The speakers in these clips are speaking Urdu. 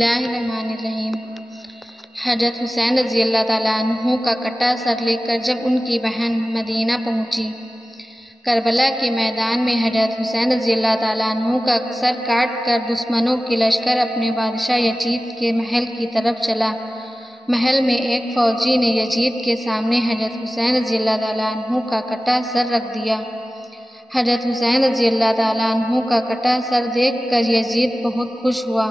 اللہ الرحمن الرحیم۔ حضرت حسین رضی اللہ تعالیٰ عنہ کا کٹا سر لے کر جب ان کی بہن مدینہ پہنچی، کربلا کے میدان میں حضرت حسین رضی اللہ تعالیٰ عنہ کا سر کاٹ کر دشمنوں کے لشکر اپنے بادشاہ یزید کے محل کی طرف چلا۔ محل میں ایک فوجی نے یزید کے سامنے حضرت حسین رضی اللہ تعالیٰ عنہ کا کٹا سر رکھ دیا۔ حضرت حسین رضی اللہ تعالیٰ عنہ کا کٹا سر دیکھ کر یزید بہت خوش ہوا،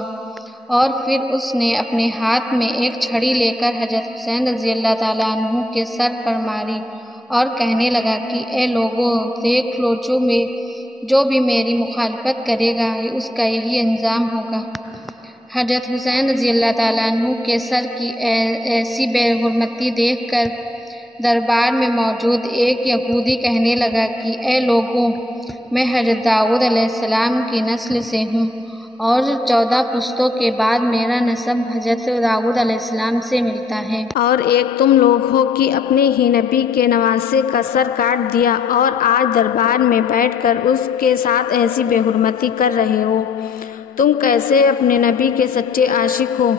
اور پھر اس نے اپنے ہاتھ میں ایک چھڑی لے کر حضرت حسین رضی اللہ تعالیٰ عنہ کے سر پر ماری اور کہنے لگا کہ اے لوگوں، دیکھ لو، جو بھی میری مخالفت کرے گا اس کا یہی انجام ہوگا۔ حضرت حسین رضی اللہ تعالیٰ عنہ کے سر کی ایسی بے حرمتی دیکھ کر دربار میں موجود ایک یہودی کہنے لگا کہ اے لوگوں، میں حضرت داؤد علیہ السلام کی نسل سے ہوں، اور 14 پشتوں کے بعد میرا نسب حضرت داؤد علیہ السلام سے ملتا ہے، اور ایک تم لوگ ہو کہ اپنے ہی نبی کے نواسے کا سر کاٹ دیا، اور آج دربار میں بیٹھ کر اس کے ساتھ ایسی بے حرمتی کر رہے ہو۔ تم کیسے اپنے نبی کے سچے عاشق ہو؟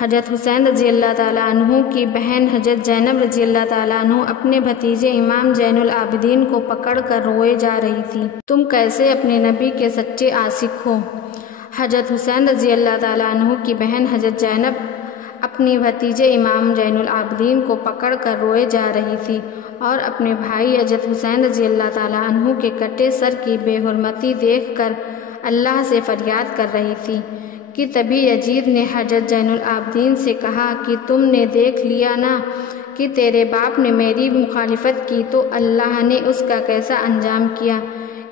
حضرت حسین رضی اللہ تعالیٰ عنہ کی بہن حضرت زینب رضی اللہ تعالیٰ عنہ اپنے بھتیجے امام زین العابدین کو پکڑ کر روئے جا رہی تھی۔ تم کیسے اپنے نبی کے سچے عاشق ہو؟ حضرت حسین رضی اللہ تعالیٰ عنہ کی بہن حضرت زینب اپنی بھتیجے امام زین العابدین کو پکڑ کر روئے جا رہی تھی، اور اپنے بھائی حضرت حسین رضی اللہ تعالیٰ عنہ کے کٹے سر کی بے حرمتی دیکھ کر اللہ سے فریاد کر رہی تھی کہ تبھی یزید نے حضرت زین العابدین سے کہا کہ تم نے دیکھ لیا نا کہ تیرے باپ نے میری مخالفت کی تو اللہ نے اس کا کیسا انجام کیا۔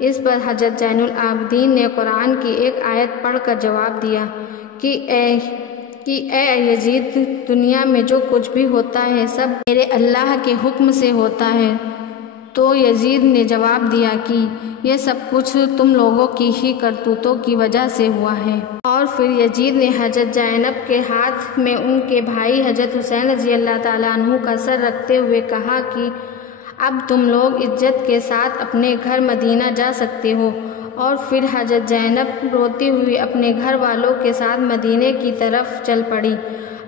اس پر حضرت زین العابدین نے قرآن کی ایک آیت پڑھ کر جواب دیا کہ اے یزید، دنیا میں جو کچھ بھی ہوتا ہے سب میرے اللہ کے حکم سے ہوتا ہے۔ تو یزید نے جواب دیا کہ یہ سب کچھ تم لوگوں کی ہی کرتوتوں کی وجہ سے ہوا ہے۔ اور پھر یزید نے حضرت زینب کے ہاتھ میں ان کے بھائی حضرت حسین رضی اللہ تعالیٰ عنہ کا سر رکھتے ہوئے کہا کہ اب تم لوگ عزت کے ساتھ اپنے گھر مدینہ جا سکتے ہو۔ اور پھر حضرت زینب روتی ہوئی اپنے گھر والوں کے ساتھ مدینے کی طرف چل پڑی۔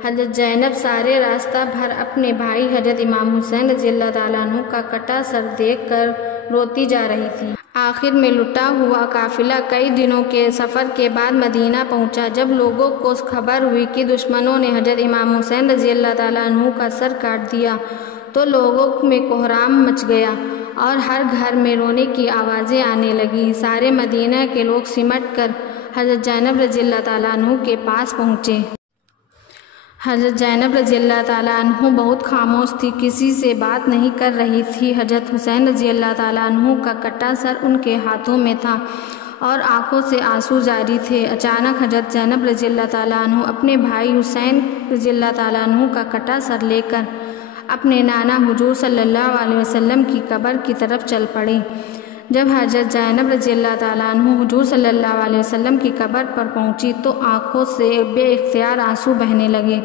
حضرت زینب سارے راستہ بھر اپنے بھائی حضرت امام حسین رضی اللہ تعالیٰ عنہ کا کٹا سر دیکھ کر روتی جا رہی تھی۔ آخر میں لٹا ہوا قافلہ کئی دنوں کے سفر کے بعد مدینہ پہنچا۔ جب لوگوں کو خبر ہوئی کہ دشمنوں نے حضرت امام حسین رضی اللہ تعالیٰ عنہ کا سر کاٹ دیا تو لوگوں میں کوہرام مچ گیا، اور ہر گھر میں رونے کی آوازیں آنے لگیں۔ سارے مدینہ کے لوگ سمٹ کر حضرت زینب رضی اللہ تعالیٰ عنہ کے پاس پہنچے۔ حضرت زینب رضی اللہ تعالیٰ عنہ بہت خاموش تھی، کسی سے بات نہیں کر رہی تھی۔ حضرت حسین رضی اللہ تعالیٰ عنہ کا کٹا سر ان کے ہاتھوں میں تھا اور آنکھوں سے آنسو جاری تھے۔ اچانک حضرت زینب رضی اللہ تعالیٰ عنہ اپنے بھائی حسین رضی اللہ تعالیٰ عنہ کا کٹا سر لے کر اپنے نانا حضور صلی اللہ علیہ وسلم کی قبر کی طرف چل پڑے۔ جب حضرت زینب رضی اللہ تعالیٰ عنہ حضور صلی اللہ علیہ وسلم کی قبر پر پہنچی تو آنکھوں سے بے اختیار آنسو بہنے لگے،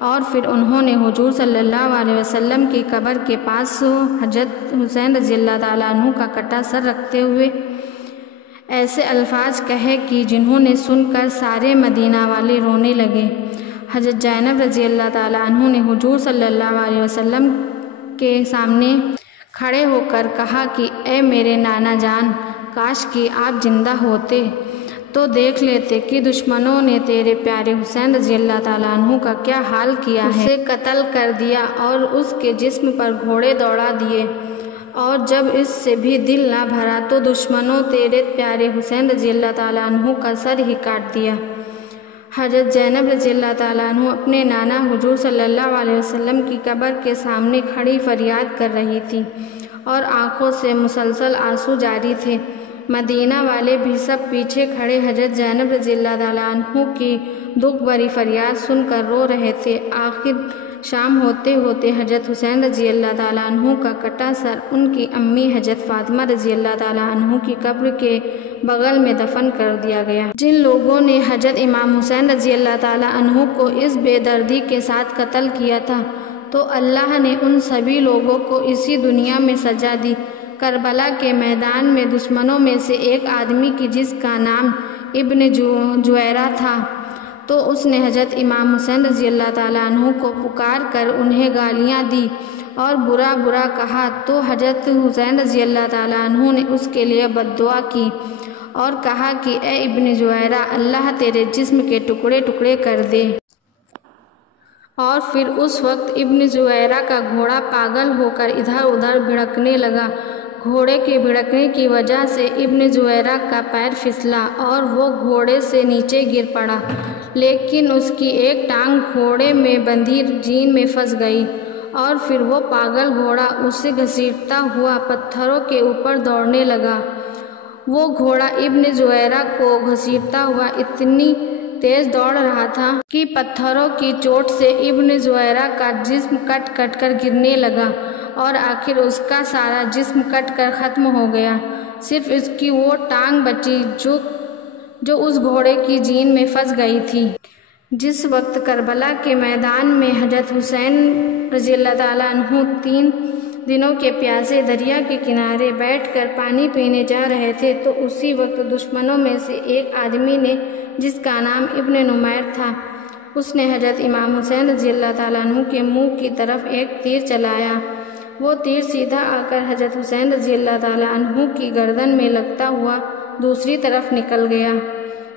اور پھر انہوں نے حضور صلی اللہ علیہ وسلم کی قبر کے پاس حضرت حسین رضی اللہ تعالیٰ عنہ کا کٹا سر رکھتے ہوئے ایسے الفاظ کہے کہ جنہوں نے سن کر سارے مدینہ والے رونے لگے۔ حضرت زینب رضی اللہ تعالیٰ عنہ نے حضور صلی اللہ علیہ وسلم کے سامنے کھڑے ہو کر کہا کہ اے میرے نانا جان، کاش کہ آپ زندہ ہوتے تو دیکھ لیتے کہ دشمنوں نے تیرے پیارے حسین رضی اللہ تعالیٰ عنہ کا کیا حال کیا ہے۔ اسے قتل کر دیا اور اس کے جسم پر گھوڑے دوڑا دیے، اور جب اس سے بھی دل نہ بھرا تو دشمنوں تیرے پیارے حسین رضی اللہ تعالیٰ عنہ کا سر ہی کاٹ دیا۔ حضرت زینب رضی اللہ تعالیٰ عنہ اپنے نانا حضور صلی اللہ علیہ وسلم کی قبر کے سامنے کھڑی فریاد کر رہی تھی، اور آنکھوں سے مسلسل آنسو جاری تھے۔ مدینہ والے بھی سب پیچھے کھڑے حضرت زینب رضی اللہ تعالیٰ عنہ کی دکھ بھری فریاد سن کر رو رہے تھے۔ آخر شام ہوتے ہوتے حضرت حسین رضی اللہ تعالیٰ عنہ کا کٹا سر ان کی امی حضرت فاطمہ رضی اللہ تعالیٰ عنہ کی قبر کے بغل میں دفن کر دیا گیا۔ جن لوگوں نے حضرت امام حسین رضی اللہ تعالیٰ عنہ کو اس بے دردی کے ساتھ قتل کیا تھا تو اللہ نے ان سبھی لوگوں کو اسی دنیا میں سزا دی۔ کربلا کے میدان میں دشمنوں میں سے ایک آدمی کی جس کا نام ابن جویرہ تھا، تو اس نے حضرت امام حسین رضی اللہ تعالیٰ عنہ کو پکار کر انہیں گالیاں دی اور برا برا کہا، تو حضرت حسین رضی اللہ تعالیٰ عنہ نے اس کے لیے بد دعا کی اور کہا کہ اے ابن زہیرہ، اللہ تیرے جسم کے ٹکڑے ٹکڑے کر دے۔ اور پھر اس وقت ابن زہیرہ کا گھوڑا پاگل ہو کر ادھر ادھر بھڑکنے لگا۔ گھوڑے کے بھڑکنے کی وجہ سے ابن زہیرہ کا پیر پھسلا اور وہ گھوڑے سے نیچے گر پڑا، لیکن اس کی ایک ٹانگ گھوڑے میں بندھی زین میں پھنس گئی اور پھر وہ پاگل گھوڑا اسے گھسیٹتا ہوا پتھروں کے اوپر دوڑنے لگا۔ وہ گھوڑا ابن زہیرہ کو گھسیٹتا ہوا اتنی تیز دوڑ رہا تھا کہ پتھروں کی چوٹ سے ابن زہیرہ کا جسم کٹ کٹ کر گرنے لگا اور آخر اس کا سارا جسم کٹ کر ختم ہو گیا، صرف اس کی وہ ٹانگ بچی جو اس گھوڑے کی زین میں پھنس گئی تھی۔ جس وقت کربلا کے میدان میں حضرت حسین رضی اللہ تعالیٰ عنہ 3 دنوں کے پیاسے دریا کے کنارے بیٹھ کر پانی پینے جا رہے تھے، تو اسی وقت دشمنوں میں سے ایک آدمی نے، جس کا نام ابن نمیر تھا، اس نے حضرت امام حسین رضی اللہ تعالیٰ عنہ کے منہ کی طرف ایک تیر چلایا۔ وہ تیر سیدھا آ کر حضرت حسین رضی اللہ تعالیٰ عنہ کی گردن میں لگتا ہوا دوسری طرف نکل گیا،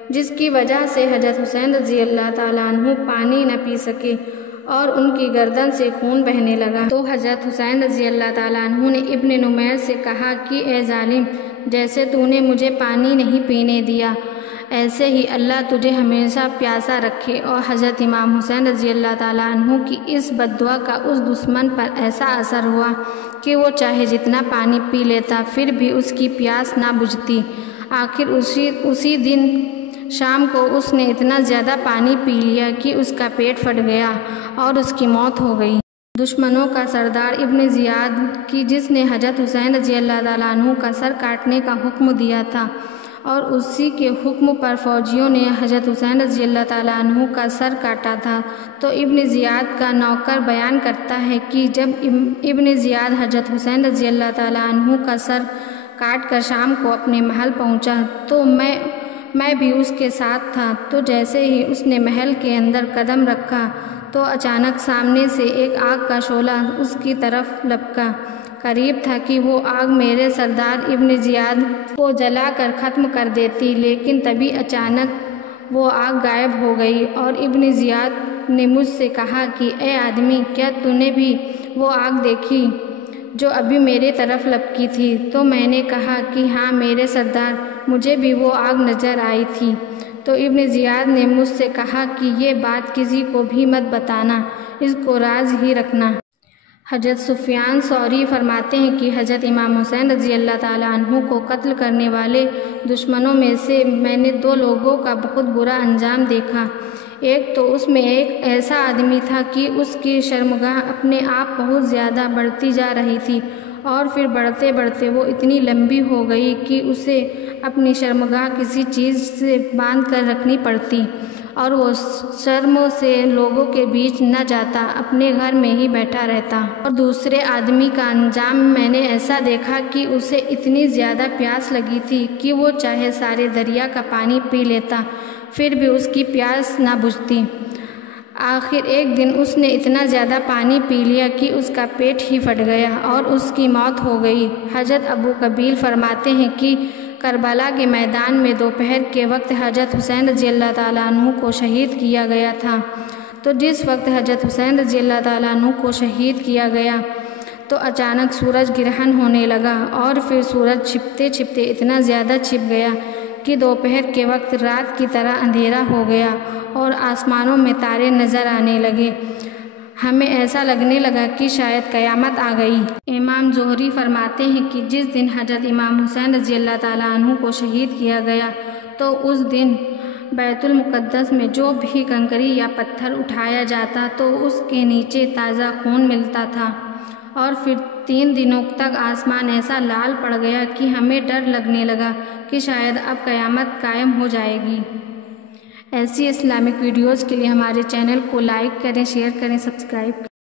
جس کی وجہ سے حضرت حسین رضی اللہ تعالیٰ عنہ پانی نہ پی سکے اور ان کی گردن سے خون بہنے لگا۔ تو حضرت حسین رضی اللہ تعالیٰ عنہ نے ابن نمیر سے کہا کہ اے ظالم، جیسے تو نے مجھے پانی نہیں پینے دیا، ایسے ہی اللہ تجھے ہمیشہ پیاسا رکھے۔ اور حضرت امام حسین رضی اللہ تعالیٰ عنہ کی اس بد دعا کا اس دشمن پر ایسا اثر ہوا کہ وہ چاہے جتنا پانی پی لیتا پھر بھی اس کی پیاس نہ بجھتی۔ آخر اسی دن شام کو اس نے اتنا زیادہ پانی پی لیا کہ اس کا پیٹ پھٹ گیا اور اس کی موت ہو گئی۔ دشمنوں کا سردار ابن زیاد کی، جس نے حضرت حسین رضی اللہ تعالیٰ عنہ کا سر کاٹنے کا حکم دیا تھا، اور اسی کے حکم پر فوجیوں نے حضرت حسین رضی اللہ تعالیٰ عنہ کا سر کاٹا تھا۔ تو ابن زیاد کا نوکر بیان کرتا ہے کہ جب ابن زیاد حضرت حسین رضی اللہ تعالیٰ عنہ کا سر کاٹ کر شام کو اپنے محل پہنچا تو میں بھی اس کے ساتھ تھا۔ تو جیسے ہی اس نے محل کے اندر قدم رکھا تو اچانک سامنے سے ایک آگ کا شعلہ اس کی طرف لپکا۔ قریب تھا کہ وہ آگ میرے سردار ابن زیاد کو جلا کر ختم کر دیتی، لیکن تبھی اچانک وہ آگ غائب ہو گئی اور ابن زیاد نے مجھ سے کہا کہ اے آدمی، کیا تو نے بھی وہ آگ دیکھی جو ابھی میرے طرف لپکی تھی؟ تو میں نے کہا کہ ہاں میرے سردار، مجھے بھی وہ آگ نظر آئی تھی۔ تو ابن زیاد نے مجھ سے کہا کہ یہ بات کسی کو بھی مت بتانا، اس کو راز ہی رکھنا۔ حضرت سفیان ثوری فرماتے ہیں کہ حضرت امام حسین رضی اللہ تعالیٰ عنہ کو قتل کرنے والے دشمنوں میں سے میں نے 2 لوگوں کا بہت برا انجام دیکھا۔ ایک تو اس میں ایک ایسا آدمی تھا کہ اس کی شرمگاہ اپنے آپ بہت زیادہ بڑھتی جا رہی تھی، اور پھر بڑھتے بڑھتے وہ اتنی لمبی ہو گئی کہ اسے اپنی شرمگاہ کسی چیز سے باندھ کر رکھنی پڑتی، اور وہ شرم سے لوگوں کے بیچ نہ جاتا، اپنے گھر میں ہی بیٹھا رہتا۔ اور دوسرے آدمی کا انجام میں نے ایسا دیکھا کہ اسے اتنی زیادہ پیاس لگی تھی کہ وہ چاہے سارے دریا کا پانی پی لیتا پھر بھی اس کی پیاس نہ بجھتی۔ آخر ایک دن اس نے اتنا زیادہ پانی پی لیا کہ اس کا پیٹ ہی پھٹ گیا اور اس کی موت ہو گئی۔ حضرت ابو قبیل فرماتے ہیں کہ کربلا کے میدان میں دوپہر کے وقت حضرت حسین رضی اللہ تعالیٰ عنہ کو شہید کیا گیا تھا۔ تو جس وقت حضرت حسین رضی اللہ تعالیٰ عنہ کو شہید کیا گیا تو اچانک سورج گرہن ہونے لگا، اور پھر سورج چھپتے چھپتے اتنا زیادہ چھپ گیا کہ دوپہر کے وقت رات کی طرح اندھیرا ہو گیا اور آسمانوں میں تارے نظر آنے لگے۔ ہمیں ایسا لگنے لگا کہ شاید قیامت آ گئی۔ امام زہری فرماتے ہیں کہ جس دن حضرت امام حسین رضی اللہ تعالیٰ عنہ کو شہید کیا گیا تو اس دن بیت المقدس میں جو بھی کنکری یا پتھر اٹھایا جاتا تو اس کے نیچے تازہ خون ملتا تھا، اور پھر 3 دنوں تک آسمان ایسا لال پڑ گیا کہ ہمیں ڈر لگنے لگا کہ شاید اب قیامت قائم ہو جائے گی۔ ایسی اسلامک ویڈیوز کے لیے ہمارے چینل کو لائک کریں، شیئر کریں، سبسکرائب کریں۔